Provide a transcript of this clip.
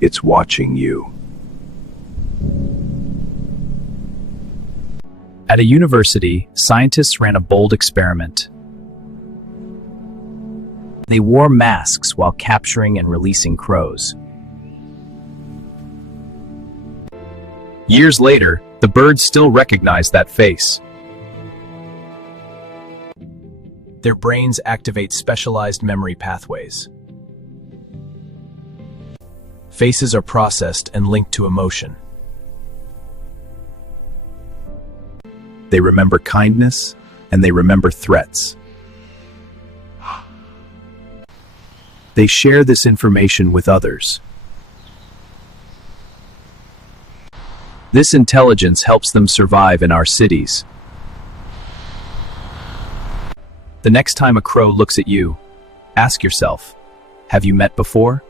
It's watching you. At a university, scientists ran a bold experiment. They wore masks while capturing and releasing crows. Years later, the birds still recognized that face. Their brains activate specialized memory pathways. Faces are processed and linked to emotion. They remember kindness, and they remember threats. They share this information with others. This intelligence helps them survive in our cities. The next time a crow looks at you, ask yourself, have you met before?